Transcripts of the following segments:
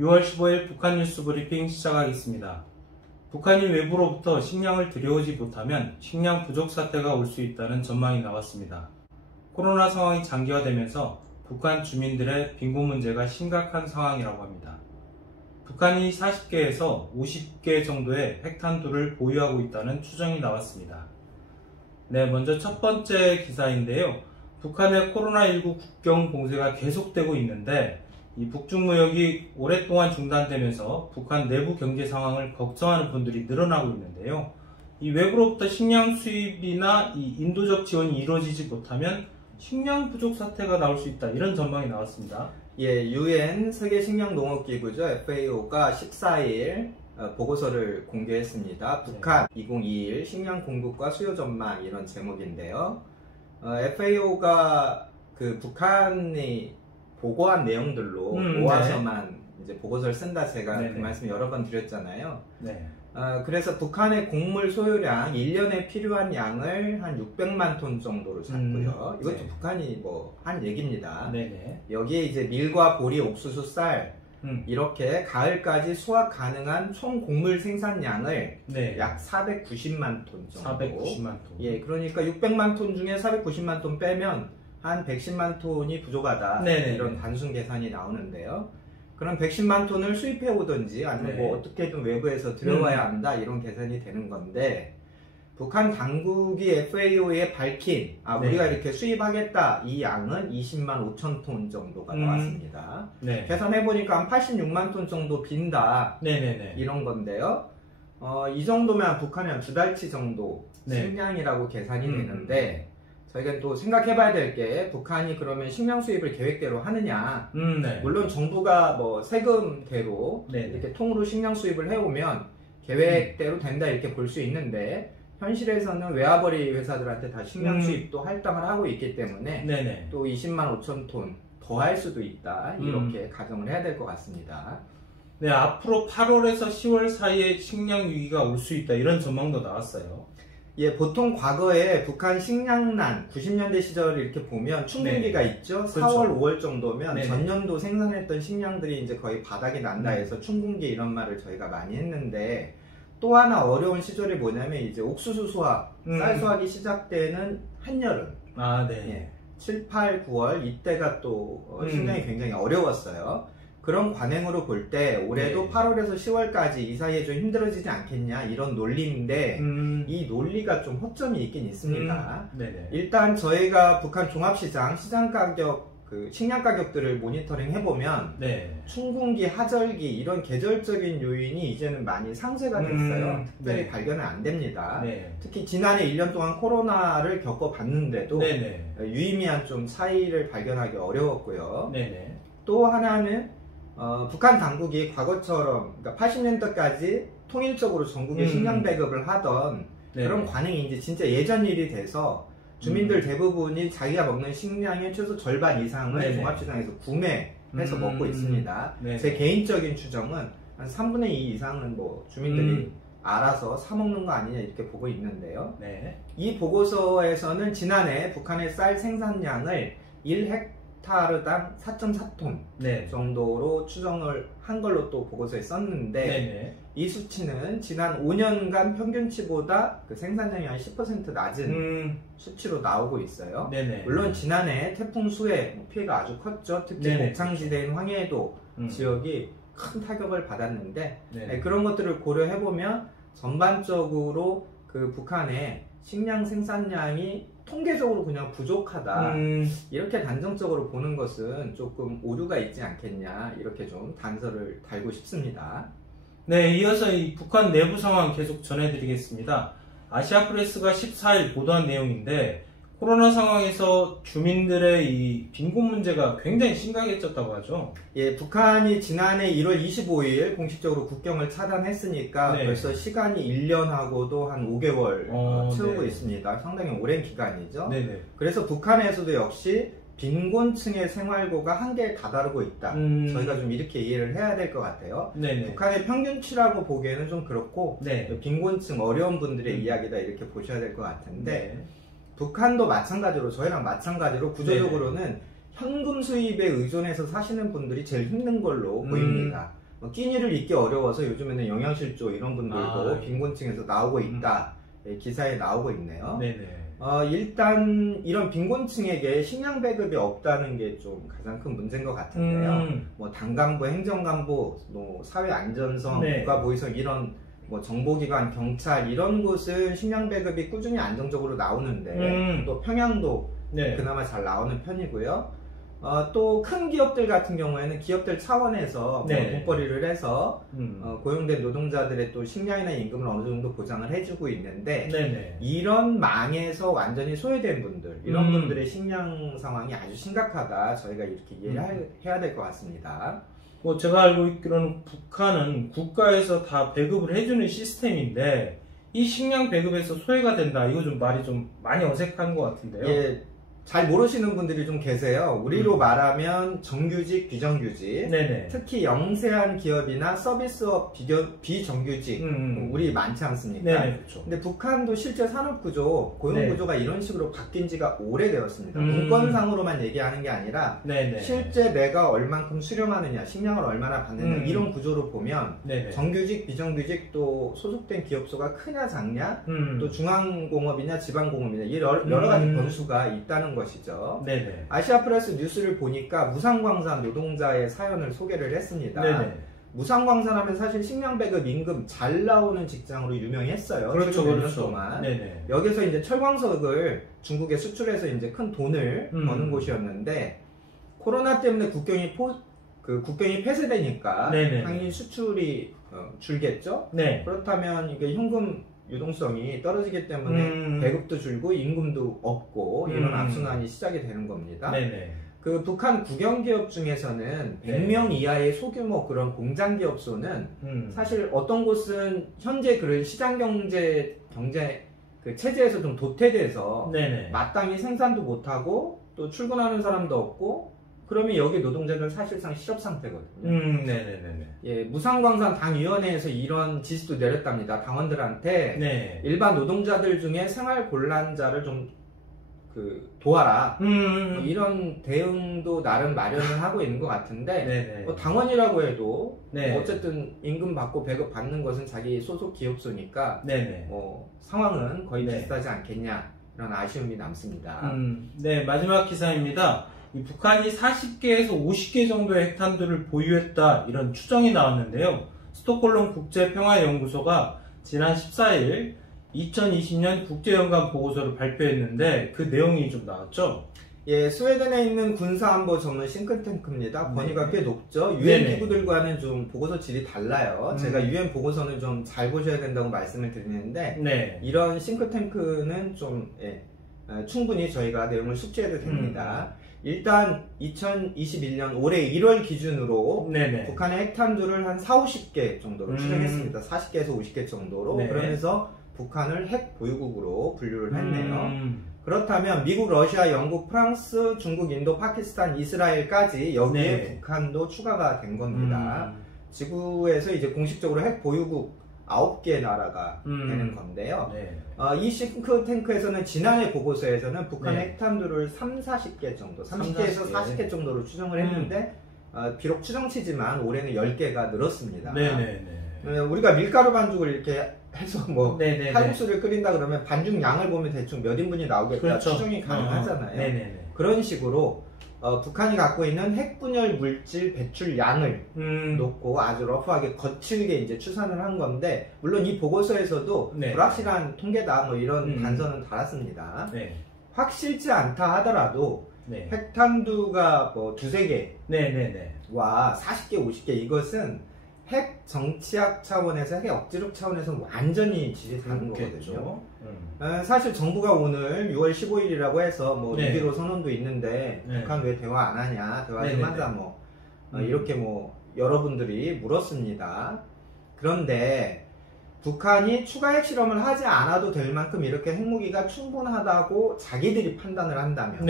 6월 15일 북한 뉴스 브리핑 시작하겠습니다. 북한이 외부로부터 식량을 들여오지 못하면 식량 부족 사태가 올 수 있다는 전망이 나왔습니다. 코로나 상황이 장기화되면서 북한 주민들의 빈곤 문제가 심각한 상황이라고 합니다. 북한이 40개에서 50개 정도의 핵탄두를 보유하고 있다는 추정이 나왔습니다. 네, 먼저 첫 번째 기사인데요. 북한의 코로나19 국경 봉쇄가 계속되고 있는데 이 북중 무역이 오랫동안 중단되면서 북한 내부 경제 상황을 걱정하는 분들이 늘어나고 있는데요. 이 외부로부터 식량 수입이나 이 인도적 지원이 이루어지지 못하면 식량 부족 사태가 나올 수 있다, 이런 전망이 나왔습니다. 예, UN 세계식량농업기구죠. FAO가 14일 보고서를 공개했습니다. 북한 2021 식량 공급과 수요 전망, 이런 제목인데요. FAO가 그 북한이 보고한 내용들로 모아서만 이제 보고서를 쓴다, 제가 그 말씀 여러 번 드렸잖아요. 네. 그래서 북한의 곡물 소요량 1년에 필요한 양을 한 600만 톤 정도로 잡고요. 이것도 북한이 뭐 한 얘기입니다. 네네. 여기에 이제 밀과 보리, 옥수수, 쌀 이렇게 가을까지 수확 가능한 총 곡물 생산량을 약 490만 톤 정도. 490만 톤. 예, 그러니까 600만 톤 중에 490만 톤 빼면 한 110만 톤이 부족하다. 이런 단순 계산이 나오는데요. 그럼 110만 톤을 수입해 오든지 아니면 뭐 어떻게든 외부에서 들여와야 한다, 이런 계산이 되는 건데, 북한 당국이 FAO에 밝힌 우리가 이렇게 수입하겠다, 이 양은 20만 5천 톤 정도가 나왔습니다. 계산해 보니까 한 86만 톤 정도 빈다, 이런 건데요. 이 정도면 북한이 한 2달치 정도 식량이라고 계산이 되는데, 저희가 또 생각해 봐야 될 게, 북한이 그러면 식량 수입을 계획대로 하느냐. 물론 정부가 뭐 세금대로 이렇게 통으로 식량 수입을 해오면 계획대로 된다, 이렇게 볼 수 있는데, 현실에서는 외화벌이 회사들한테 다 식량 수입도 할당을 하고 있기 때문에 또 20만 5천 톤 더 할 수도 있다, 이렇게 가정을 해야 될 것 같습니다. 네, 앞으로 8월에서 10월 사이에 식량 위기가 올 수 있다, 이런 전망도 나왔어요. 예, 보통 과거에 북한 식량난 90년대 시절 이렇게 보면 춘궁기가 있죠. 4월, 5월 정도면 전년도 생산했던 식량들이 이제 거의 바닥이 난다 해서 춘궁기, 이런 말을 저희가 많이 했는데, 또 하나 어려운 시절이 뭐냐면 이제 옥수수 수확, 쌀 수확이 시작되는 한여름. 7, 8, 9월 이때가 또 식량이 굉장히 어려웠어요. 그런 관행으로 볼 때 올해도 8월에서 10월까지 이 사이에 좀 힘들어지지 않겠냐, 이런 논리인데 이 논리가 좀 허점이 있긴 있습니다. 일단 저희가 북한 종합시장 시장가격, 그 식량 가격들을 모니터링 해보면 춘궁기, 하절기 이런 계절적인 요인이 이제는 많이 상쇄가 됐어요. 특별히 발견은 안 됩니다. 특히 지난해 1년 동안 코로나를 겪어봤는데도 유의미한 좀 차이를 발견하기 어려웠고요. 또 하나는 북한 당국이 과거처럼, 그러니까 80년대까지 통일적으로 전국에 식량 배급을 하던 그런 관행이 이제 진짜 예전 일이 돼서 주민들 대부분이 자기가 먹는 식량의 최소 절반 이상을 종합시장에서 구매해서 먹고 있습니다. 제 개인적인 추정은 한 3분의 2 이상은 뭐 주민들이 알아서 사 먹는 거 아니냐, 이렇게 보고 있는데요. 이 보고서에서는 지난해 북한의 쌀 생산량을 1헥타르당 4.4톤 정도로 추정을 한 걸로 또 보고서에 썼는데, 이 수치는 지난 5년간 평균치보다 그 생산량이 한 10% 낮은 수치로 나오고 있어요. 물론 지난해 태풍 수해 피해가 아주 컸죠. 특히 곡창지대인 황해도 지역이 큰 타격을 받았는데, 그런 것들을 고려해보면 전반적으로 그 북한의 식량 생산량이 통계적으로 그냥 부족하다, 이렇게 단정적으로 보는 것은 조금 오류가 있지 않겠냐, 이렇게 좀 단서를 달고 싶습니다. 네, 이어서 이 북한 내부 상황 계속 전해드리겠습니다. 아시아프레스가 14일 보도한 내용인데, 코로나 상황에서 주민들의 이 빈곤 문제가 굉장히 심각해졌다고 하죠. 예, 북한이 지난해 1월 25일 공식적으로 국경을 차단했으니까 벌써 시간이 1년하고도 한 5개월 채우고 있습니다. 상당히 오랜 기간이죠. 그래서 북한에서도 역시 빈곤층의 생활고가 한계에 다다르고 있다. 저희가 좀 이렇게 이해를 해야 될 것 같아요. 북한의 평균치라고 보기에는 좀 그렇고, 빈곤층, 어려운 분들의 이야기다, 이렇게 보셔야 될 것 같은데, 북한도 마찬가지로, 저희랑 마찬가지로 구조적으로는 현금 수입에 의존해서 사시는 분들이 제일 힘든 걸로 보입니다. 끼니를 잊기 어려워서 요즘에는 영양실조 이런 분들도 빈곤층에서 나오고 있다. 기사에 나오고 있네요. 네네. 일단 이런 빈곤층에게 식량 배급이 없다는 게 좀 가장 큰 문제인 것 같은데요. 뭐 당간부, 행정간부, 뭐 사회안전성, 네. 국가보위성 이런 뭐 정보기관, 경찰 이런 곳은 식량 배급이 꾸준히 안정적으로 나오는데 또 평양도 네. 그나마 잘 나오는 편이고요. 또 큰 기업들 같은 경우에는 기업들 차원에서 네. 돈벌이를 해서 고용된 노동자들의 또 식량이나 임금을 어느 정도 보장을 해주고 있는데 네네. 이런 망에서 완전히 소외된 분들 이런 분들의 식량 상황이 아주 심각하다. 저희가 이렇게 이해해야 될 것 같습니다. 뭐 제가 알고 있기로는 북한은 국가에서 다 배급을 해주는 시스템인데 이 식량 배급에서 소외가 된다. 이거 좀 말이 좀 많이 어색한 것 같은데요. 예, 잘 모르시는 분들이 좀 계세요. 우리로 말하면 정규직, 비정규직, 네네. 특히 영세한 기업이나 서비스업 비정규직, 우리 많지 않습니까? 네네, 그렇죠. 근데 북한도 실제 산업구조, 고용구조가 이런 식으로 바뀐 지가 오래되었습니다. 문건상으로만 얘기하는 게 아니라 네네. 실제 내가 얼만큼 수령하느냐, 식량을 얼마나 받느냐 이런 구조로 보면 네네. 정규직, 비정규직 또 소속된 기업수가 크냐 작냐, 또 중앙공업이냐 지방공업이냐 여러 가지 변수가 있다는 것이죠. 네네. 아시아프레스 뉴스를 보니까 무상광산 노동자의 사연을 소개를 했습니다. 네네. 무상광산하면 사실 식량 배급 임금 잘 나오는 직장으로 유명했어요. 그렇죠, 몇 년 그렇죠. 동안. 네네. 여기서 이제 철광석을 중국에 수출해서 이제 큰 돈을 버는 곳이었는데 코로나 때문에 국경이 폐쇄되니까 네네. 당연히 수출이 줄겠죠. 네. 그렇다면 이게 현금 유동성이 떨어지기 때문에 배급도 줄고 임금도 없고 이런 악순환이 시작이 되는 겁니다. 네네. 그 북한 국영기업 중에서는 100명 이하의 소규모 그런 공장기업 수는 사실 어떤 곳은 현재 그런 시장경제 그 체제에서 좀 도태돼서 네네. 마땅히 생산도 못하고 또 출근하는 사람도 없고 그러면 여기 노동자들은 사실상 실업 상태거든요. 네네네. 예, 무상광산당위원회에서 이런 지시도 내렸답니다. 당원들한테 네. 일반 노동자들 중에 생활 곤란자를 좀 도와라. 이런 대응도 나름 마련을 하고 있는 것 같은데 당원이라고 해도 어쨌든 임금 받고 배급 받는 것은 자기 소속 기업소니까 상황은 거의 비슷하지 않겠냐 이런 아쉬움이 남습니다. 네, 마지막 기사입니다. 이 북한이 40개에서 50개 정도의 핵탄두를 보유했다 이런 추정이 나왔는데요. 스톡홀름 국제평화연구소가 지난 14일 2020년 국제연감 보고서를 발표했는데 그 내용이 좀 나왔죠? 예, 스웨덴에 있는 군사안보 전문 싱크탱크입니다. 권위가 꽤 높죠. 유엔 기구들과는 좀 보고서 질이 달라요. 제가 유엔 보고서는 좀 잘 보셔야 된다고 말씀을 드리는데 이런 싱크탱크는 좀 충분히 저희가 내용을 숙지해도 됩니다. 일단 2021년 올해 1월 기준으로 북한의 핵탄두를 한 40-50개 정도로 추정했습니다. 40개에서 50개 정도로. 그러면서 북한을 핵 보유국으로 분류를 했네요. 그렇다면 미국, 러시아, 영국, 프랑스, 중국, 인도, 파키스탄, 이스라엘까지 여기에 북한도 추가가 된 겁니다. 지구에서 이제 공식적으로 핵 보유국 9개 나라가 되는 건데요. 이 싱크탱크에서는 지난해 보고서에서는 북한의 핵탄두를 30-40개 정도, 30개에서 40개 정도로 추정을 했는데 비록 추정치지만 올해는 10개가 늘었습니다. 우리가 밀가루 반죽을 이렇게 해서 뭐 칼국수를 끓인다 그러면 반죽 양을 보면 대충 몇 인분이 나오겠다 추정이 가능하잖아요. 그런 식으로 북한이 갖고 있는 핵분열 물질 배출량을 놓고 아주 러프하게 거칠게 이제 추산을 한 건데 물론 이 보고서에서도 불확실한 통계다 뭐 이런 단서는 달았습니다. 확실치 않다 하더라도 핵탄두가 뭐 2-3개와 40개, 50개 이것은 핵 정치학 차원에서 핵 억지력 차원에서 완전히 질이 다른 거거든요. 사실 정부가 오늘 6월 15일이라고 해서 뭐 6.15 선언도 있는데 북한 왜 대화 안 하냐, 대화 좀 하자 뭐 이렇게 뭐 여러분들이 물었습니다. 그런데 북한이 추가 핵실험을 하지 않아도 될 만큼 이렇게 핵무기가 충분하다고 자기들이 판단을 한다면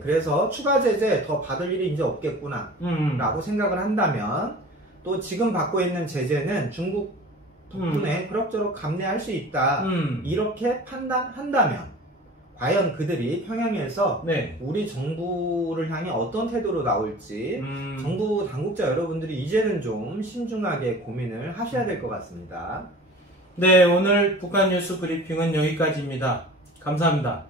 그래서 추가 제재 더 받을 일이 이제 없겠구나 라고 생각을 한다면 또 지금 받고 있는 제재는 중국 덕분에 그럭저럭 감내할 수 있다 이렇게 판단한다면 과연 그들이 평양에서 네. 우리 정부를 향해 어떤 태도로 나올지 정부 당국자 여러분들이 이제는 좀 신중하게 고민을 하셔야 될 것 같습니다. 네, 오늘 북한 뉴스 브리핑은 여기까지입니다. 감사합니다.